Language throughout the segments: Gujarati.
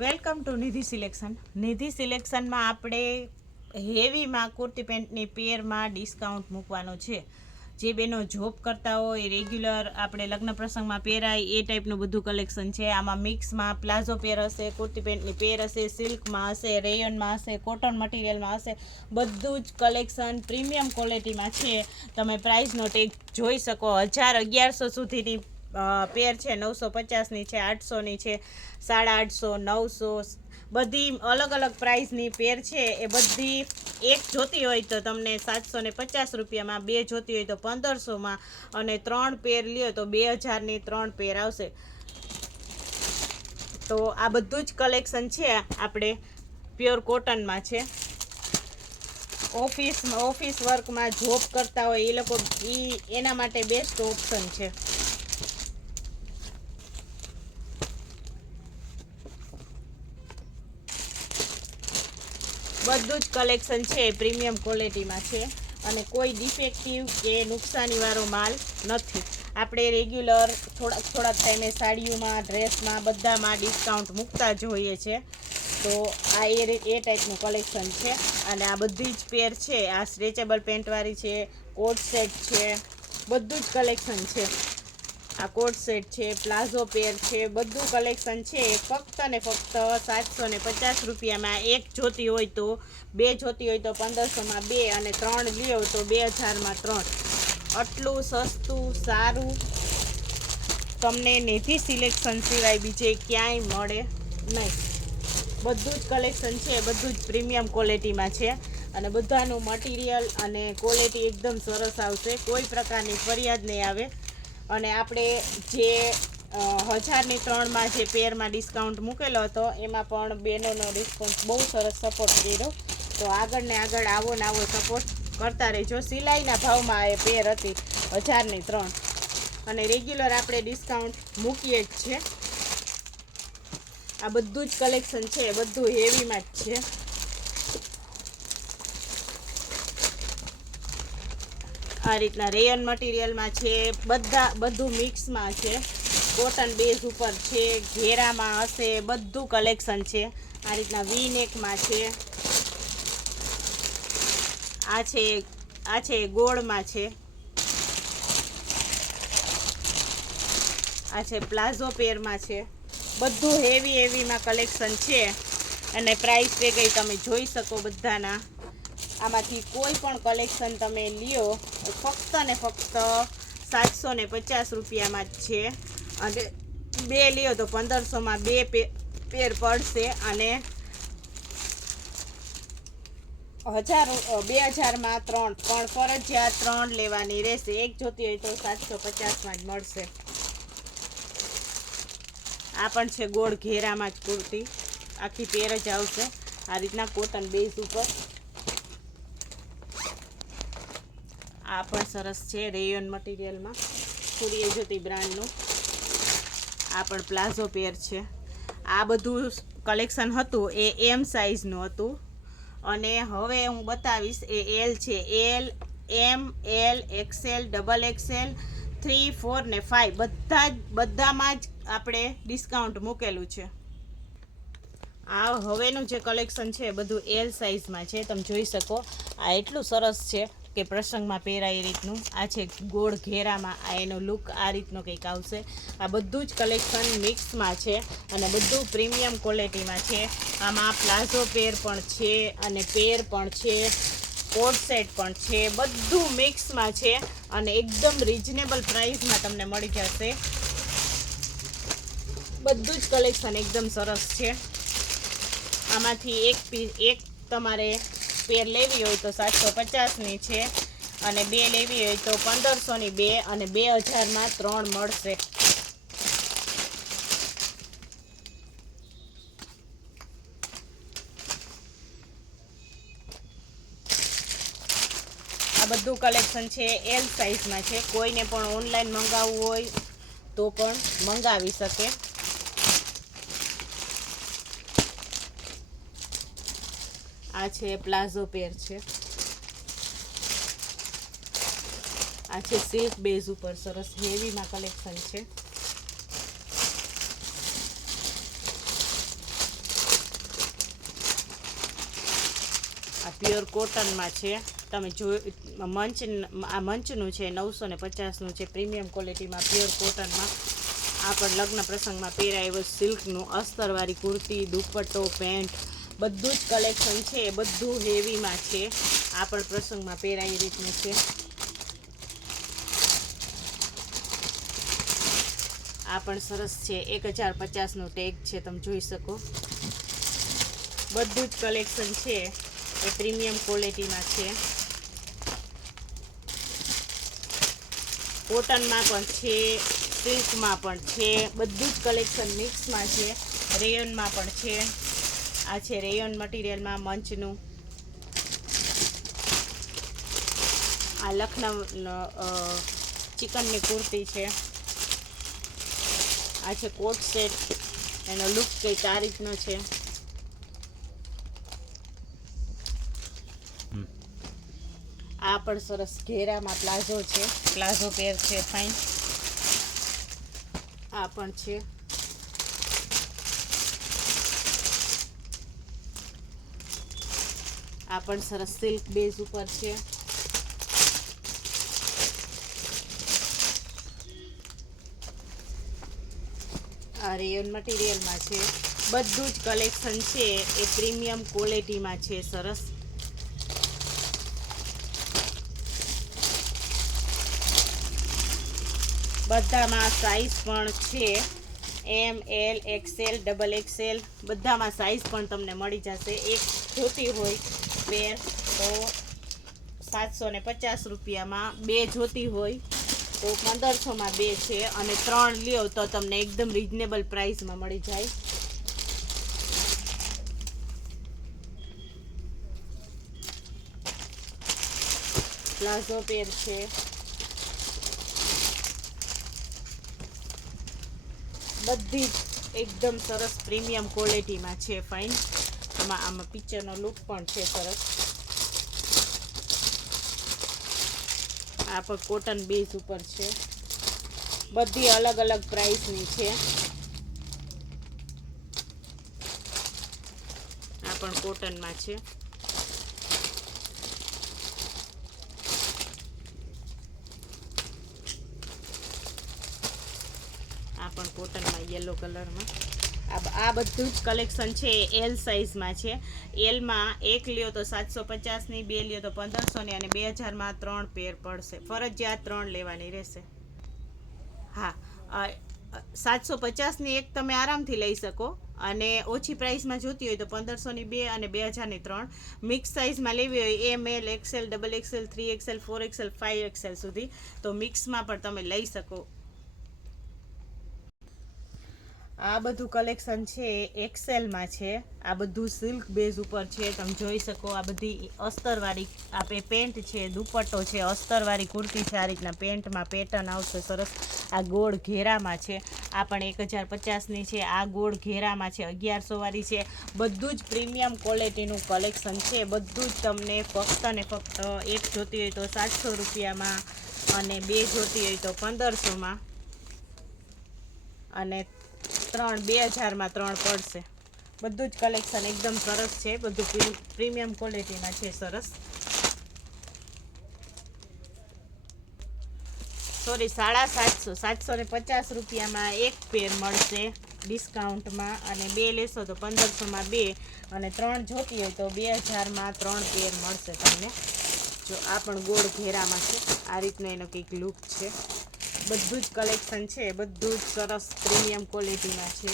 Welcome to Nidhi Selection. Nidhi સિલેક્શનમાં આપણે હેવીમાં કુર્તી પેન્ટની પેરમાં ડિસ્કાઉન્ટ મૂકવાનો છે. જે બેનો જોબ કરતા હોય રેગ્યુલર આપણે લગ્ન પ્રસંગમાં પહેરાય એ ટાઈપનું બધું કલેક્શન છે. આમાં મિક્સમાં પ્લાઝો પેર હશે, કુર્તી પેન્ટની પેર હશે, સિલ્કમાં હશે, રેયોનમાં હશે, કોટન મટીરિયલમાં હશે. બધું જ કલેક્શન પ્રીમિયમ ક્વોલિટીમાં છે. તમે પ્રાઇસનો ટેગ જોઈ શકો. 1000-1100 સુધીની પેર છે, 950ની છે, 800ની છે, 850, 900 બધી અલગ અલગ પ્રાઇસની પેર છે. એ બધી એક જોતી હોય તો તમને 750 રૂપિયામાં, બે જોતી હોય તો 1500માં, અને 3 પેર લ્યો તો 2000ની 3 પેર આવશે. તો આ બધું જ કલેક્શન છે આપણે પ્યોર કોટનમાં છે. ઓફિસ વર્કમાં જોબ કરતા હોય એ લોકો એના માટે બેસ્ટ ઓપ્શન છે. બધું જ કલેક્શન છે પ્રીમિયમ ક્વોલિટીમાં છે અને કોઈ ડિફેક્ટિવ કે નુકસાનીવાળો માલ નથી. આપણે રેગ્યુલર થોડાક ટાઈમે સાડીઓમાં, ડ્રેસમાં બધામાં ડિસ્કાઉન્ટ મૂકતા જ હોઈએ છીએ. તો આ એ ટાઈપનું કલેક્શન છે. અને આ બધી જ પેર છે, આ સ્ટ્રેચેબલ પેન્ટવાળી છે, કોટ સેટ છે, બધું જ કલેક્શન છે. આ કોટ સેટ છે, પ્લાઝો પેર છે, બધું કલેક્શન છે. ફક્ત ને ફક્ત 750 રૂપિયામાં. એક જોતી હોય તો, બે જોતી હોય તો 1500માં 2, અને 3 લ્યો તો 2000માં 3. આટલું સસ્તું સારું તમને નિધિ સિલેક્શન સિવાય બીજે ક્યાંય મળે નહીં. બધું જ કલેક્શન છે, બધું જ પ્રીમિયમ ક્વોલિટીમાં છે. અને બધાનું મટીરિયલ અને ક્વોલિટી એકદમ સરસ આવશે. કોઈ પ્રકારની ફરિયાદ નહીં આવે. અને આપણે જે 1000ની 3માં જે પેરમાં ડિસ્કાઉન્ટ મૂકેલો હતો એમાં પણ બહેનોનો રિસ્પોન્સ બહુ સરસ સપોર્ટ કર્યો. તો આગળ ને આગળ આવો ને આવો સપોર્ટ કરતા રહેજો. સિલાઈના ભાવમાં એ પેર હતી 1000ની 3, અને રેગ્યુલર આપણે ડિસ્કાઉન્ટ મૂકીએ જ છે. આ બધું જ કલેક્શન છે, બધું હેવીમાં જ છે. આ રીતના રેયન મટીરિયલમાં છે, બધું મિક્સમાં છે, કોટન બેઝ ઉપર છે, ઘેરામાં હશે, બધું કલેક્શન છે. આ રીતના વી નેકમાં છે. આ છે ગોળમાં છે. આ છે પ્લાઝો પેરમાં છે. બધું હેવીમાં કલેક્શન છે. અને પ્રાઇસ ટેગ તમે જોઈ શકો બધાના. આમાંથી કોઈ પણ કલેક્શન તમે લ્યો ફક્ત ને ફક્ત 750 રૂપિયામાં જ છે. અને બે લ્યો તો 1500માં 2 પેર પડશે. અને 2000માં 3, પણ ફરજિયાત 3 લેવાની રહેશે. એક જોતી હોય તો 750માં જ મળશે. આ પણ છે ગોળ ઘેરામાં જ કુર્તી, આખી પેર જ આવશે આ રીતના કોટન બેઝ ઉપર. આ પણ સરસ છે રેયોન મટીરિયલમાં, સૂર્યજ્યોતિ બ્રાન્ડનું. આ પણ પ્લાઝો પેર છે. આ બધું કલેક્શન હતું એ એમ સાઇઝનું હતું. અને હવે હું બતાવીશ એ એલ છે. એલ, એમ, એલ, એક્સેલ, ડબલ એક્સેલ, 3, 4 ને 5 બધામાં જ આપણે ડિસ્કાઉન્ટ મૂકેલું છે. આ હવેનું જે કલેક્શન છે બધું એલ સાઇઝમાં છે, તમે જોઈ શકો. આ એટલું સરસ છે કે પ્રસંગમાં પહેરાય એ રીતનું. આ છે ગોળ ઘેરામાં, આ એનો લુક આ રીતનો કંઈક આવશે. આ બધું જ કલેક્શન મિક્સમાં છે અને બધું પ્રીમિયમ ક્વોલિટીમાં છે. આમાં પ્લાઝો પેર પણ છે અને પેર પણ છે, કોટ સેટ પણ છે, બધું મિક્સમાં છે. અને એકદમ રિઝનેબલ પ્રાઇસમાં તમને મળી જશે. બધું જ કલેક્શન એકદમ સરસ છે. આમાંથી એક તમારે પેર લેવી હોય તો 750ની છે, અને બે લેવી હોય તો 1500ની 2, અને 2000માં 3 મળશે. આ બધું કલેક્શન છે એલ સાઇઝમાં છે. કોઈને પણ ઓનલાઈન મંગાવવું હોય તો પણ મંગાવી શકે. આ છે પ્લાઝો પેર છે. આ છે સિલ્ક બેઝ ઉપર સરસ હેવીમાં કલેક્શન છે. પ્યોર કોટનમાં છે. તમે જો આ મંચનું છે 950નું છે, પ્રીમિયમ ક્વોલિટીમાં પ્યોર કોટનમાં. આ પણ લગ્ન પ્રસંગમાં પહેરાય એવું સિલ્કનું અસ્તરવાળી કુર્તી, દુપટ્ટો, પેન્ટ બધું જ કલેક્શન છે. એ બધું હેવીમાં છે. આ પણ પ્રસંગમાં પહેરાય એ રીતનું છે. આ પણ સરસ છે. 1050નું ટેગ છે, તમે જોઈ શકો. બધું જ કલેક્શન છે એ પ્રીમિયમ ક્વોલિટીમાં છે. કોટનમાં પણ છે, સિલ્કમાં પણ છે, બધું જ કલેક્શન મિક્સમાં છે. રેયોનમાં પણ છે. આ છે રેયોન મટીરિયલમાં મંચનું. આ લખનઉ ચિકનની કુર્તી છે. આ છે કોટ સેટ. એનો લુક કંઈક આ રીતનો છે. આ પણ સરસ ઘેરામાં પ્લાઝો છે, પ્લાઝો પેર છે, ફાઇન. આ પણ છે. આ પણ સરસ સિલ્ક બેઝ ઉપર છે. આ રેયોન મટીરિયલમાં છે. બધું જ કલેક્શન છે એ પ્રીમિયમ ક્વોલિટીમાં છે. સરસ. બધામાં સાઈઝ પણ છે. એમ, એલ, XL, XXL બધામાં સાઈઝ પણ તમને મળી જશે. એક જોતી હોય પેર તો 750 રૂપિયામાં, 2 જોતી હોય તો 1500માં 2 છે, અને 3 લ્યો તો તમને એકદમ રિઝનેબલ પ્રાઇસમાં મળી જાય. પ્લાઝો પેર છે. બધી જ એકદમ સરસ પ્રીમિયમ ક્વોલિટીમાં છે. ફાઇન. આમાં પિક્ચરનો લુક પણ છે સરસ. આ પણ કોટન બેઝ ઉપર છે. બધી અલગ અલગ પ્રાઇસની છે. આ પણ કોટનમાં છે. આ પણ કોટનમાં યલો કલરમાં. આ બધું જ કલેક્શન છે એલ સાઇઝમાં છે. એલમાં 1 લ્યો તો 750ની, 2 લ્યો તો 1500ની, અને 2000માં 3 પેર પડશે. ફરજિયાત 3 લેવાની રહેશે. હા, 750ની એક તમે આરામથી લઈ શકો, અને ઓછી પ્રાઇસમાં જોતી હોય તો 1500ની 2 અને 2000ની 3. મિક્સ સાઇઝમાં લેવી હોય એમ, L, XL, XXL, 3XL, 4XL, 5XL સુધી, તો મિક્સમાં પણ તમે લઈ શકો. આ બધું કલેક્શન છે એક્સેલમાં છે. આ બધું સિલ્ક બેઝ ઉપર છે, તમે જોઈ શકો. આ બધી અસ્તરવાળી આપણે પેન્ટ છે, દુપટ્ટો છે, અસ્તરવાળી કુર્તી છે. આ રીતના પેન્ટમાં પેટર્ન આવશે સરસ. આ ગોળ ઘેરામાં છે. આ પણ 1050ની છે. આ ગોળ ઘેરામાં છે, 1100 વાળી છે. બધું જ પ્રીમિયમ ક્વોલિટીનું કલેક્શન છે. બધું જ તમને ફક્ત ને ફક્ત એક જોતી હોય તો 700 રૂપિયામાં, અને 2 જોતી હોય તો 1500માં, અને 2000માં 3 પડશે. બધું જ કલેક્શન એકદમ સરસ છે. બધું પ્રીમિયમ ક્વોલિટીમાં છે. સરસ. સોરી, 750, 750 રૂપિયામાં એક પેર મળશે ડિસ્કાઉન્ટમાં, અને 2 લેશો તો 1500માં 2, અને 3 જોતી હોય તો 2000માં 3 પેર મળશે તમને. જો આ પણ ગોળ ઘેરામાં છે. આ રીતનો એનો કંઈક લુક છે. બધું જ કલેક્શન છે. બધું જ સરસ પ્રીમિયમ ક્વોલિટીમાં છે.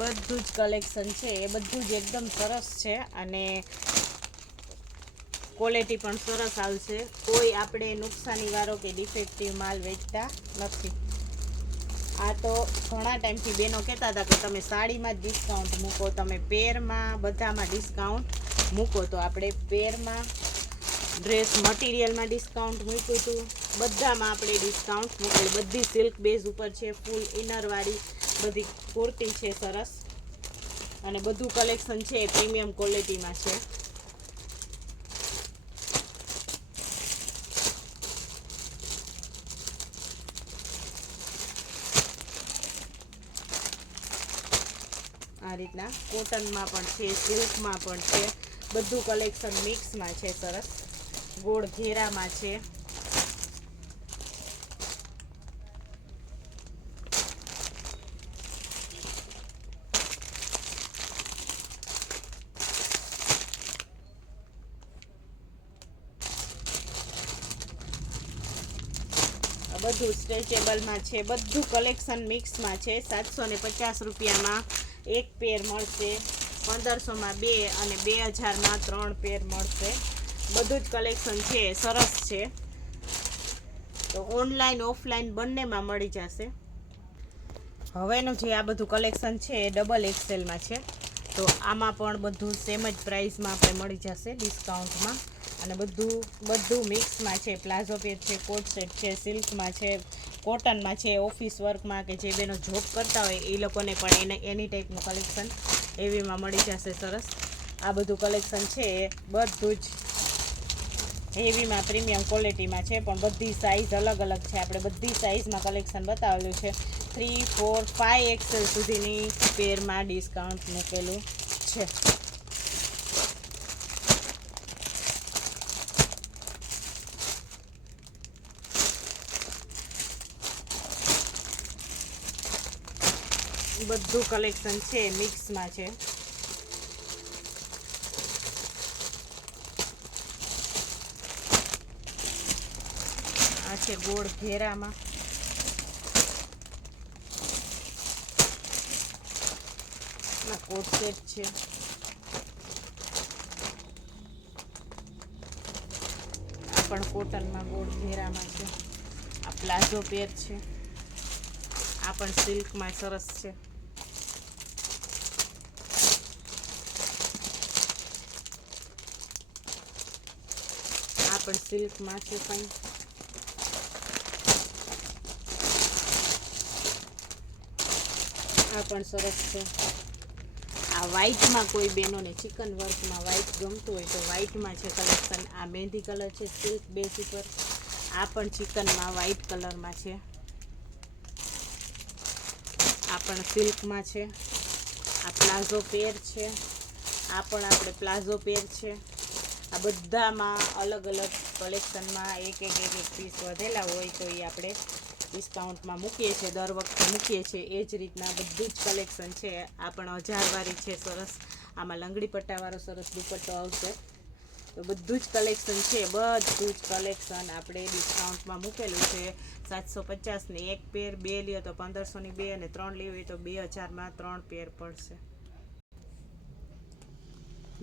બધું જ કલેક્શન છે એ બધું જ એકદમ સરસ છે, અને ક્વોલિટી પણ સરસ આવશે. કોઈ આપણે નુકસાનીવાળો કે ડિફેક્ટિવ માલ વેચતા નથી. આ તો ઘણા ટાઈમથી બેનો કહેતા હતા કે તમે સાડીમાં જ ડિસ્કાઉન્ટ મૂકો, તમે પેરમાં બધામાં ડિસ્કાઉન્ટ મૂકો. તો આપણે પેરમાં, ડ્રેસ મટીરિયલમાં ડિસ્કાઉન્ટ મૂક્યું હતું, બધામાં આપણે ડિસ્કાઉન્ટ મૂકેલું. બધી સિલ્ક બેઝ ઉપર છે. ફૂલ ઇનરવાળી બધી કુર્તી છે સરસ, અને બધું કલેક્શન છે પ્રીમિયમ ક્વોલિટીમાં છે. રીતના કોટનમાં પણ છે, સિલ્કમાં પણ છે, બધું કલેક્શન મિક્સમાં છે. સરસ ગોળ ઘેરામાં છે. બધું સ્ટ્રેચેબલમાં છે, બધું કલેક્શન મિક્સમાં છે. 750 રૂપિયામાં એક પેર મળશે, 1500માં 2 અને 2000માં 3 પેર મળશે. બધું જ કલેક્શન છે, સરસ છે. તો ઓનલાઈન ઓફલાઈન બંનેમાં મળી જશે. હવેનું જે આ બધું કલેક્શન છે એ ડબલ એક્સેલમાં છે. તો આમાં પણ બધું સેમ જ પ્રાઇસમાં આપણે મળી જશે ડિસ્કાઉન્ટમાં. અને બધું મિક્સમાં છે. પ્લાઝો પેર છે, કોટ સેટ છે, સિલ્કમાં છે, કોટનમાં છે, ઓફિસ વર્કમાં કે જે બેનો જોબ કરતા હોય એ લોકોને પણ એની ટાઈપનું કલેક્શન એવીમાં મળી જશે. સરસ આ બધું કલેક્શન છે એ બધું જ હેવીમાં પ્રીમિયમ ક્વોલિટીમાં છે, પણ બધી સાઇઝ અલગ અલગ છે. આપણે બધી સાઇઝમાં કલેક્શન બતાવેલું છે. 3, 4, 5 એક્સેલ સુધીની પેરમાં ડિસ્કાઉન્ટ મૂકેલું છે. બધું કલેક્શન છે મિક્સમાં છે. આ છે ગોળ ઘેરામાં. કોટ સેટ છે. આ પણ કોટનમાં ગોળ ઘેરામાં છે. આ પ્લાઝો પેર છે. આ પણ સિલ્કમાં સરસ છે. આ પણ સિલ્કમાં છે. કંઈ આ પણ સરસ છે. આ વ્હાઈટમાં કોઈ બેનોને ચિકન વર્કમાં વ્હાઈટ ગમતું હોય તો વ્હાઈટમાં છે કલેક્શન. આ મહેંદી કલર છે સિલ્ક બેઝ ઉપર. આ પણ ચિકનમાં વ્હાઈટ કલરમાં છે. આ પણ સિલ્કમાં છે. આ પ્લાઝો પેર છે. આ પણ આપણે પ્લાઝો પેર છે. આ બધામાં અલગ અલગ કલેક્શનમાં એક પીસ વધેલા હોય તો એ આપણે ડિસ્કાઉન્ટમાં મૂકીએ છીએ, દર વખતે મૂકીએ છીએ. એ જ રીતના બધું જ કલેક્શન છે. આ પણ 1000 વાળી છે સરસ. આમાં લંગડી પટ્ટાવાળો સરસ દુપટ્ટો આવશે. તો બધું જ કલેક્શન છે. બધું જ કલેક્શન આપણે ડિસ્કાઉન્ટમાં મૂકેલું છે. 750ની એક પેર, 2 લ્યો તો 1500ની 2 અને 3 લેવી તો 2000માં 3 પેર પડશે.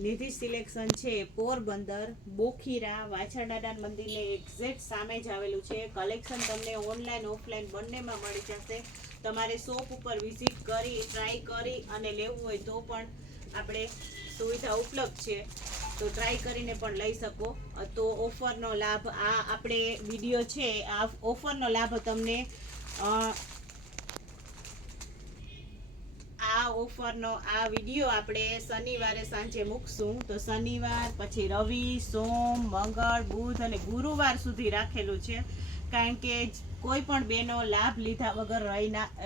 નિધિ સિલેક્શન છે પોરબંદર, બોખીરા, વાછરડાના મંદિરને એક્ઝેક્ટ સામે જ આવેલું છે. કલેક્શન તમને ઓનલાઈન ઓફલાઈન બંનેમાં મળી જશે. તમારે શોપ ઉપર વિઝિટ કરી ટ્રાય કરી અને લેવું હોય તો પણ આપણે સુવિધા ઉપલબ્ધ છે. તો ટ્રાય કરીને પણ લઈ શકો. તો ઓફરનો લાભ આ આપણે વિડીયો છે, આ ઓફરનો લાભ તમને આ ઓફરનો આ વિડીયો આપણે શનિવારે સાંજે મૂકશું. તો શનિવાર પછી રવિ, સોમ, મંગળ, બુધ અને ગુરુવાર સુધી રાખેલું છે. કારણ કે કોઈ પણ બેનો લાભ લીધા વગર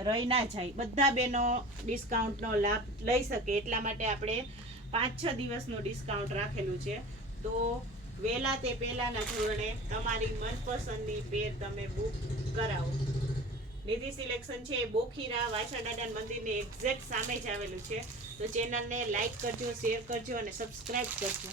રહી ના જાય. બધા બેનો ડિસ્કાઉન્ટનો લાભ લઈ શકે એટલા માટે આપણે 5-6 દિવસનું ડિસ્કાઉન્ટ રાખેલું છે. તો વહેલા તે પહેલાના ધોરણે તમારી મનપસંદની પેર તમે બુક કરાવો. નિધિ સિલેક્શન છે બોખીરા, વાછરડાના મંદિરની એક્ઝેક્ટ સામે જ આવેલું છે. તો ચેનલને લાઈક કરજો, શેર કરજો અને સબસ્ક્રાઈબ કરજો.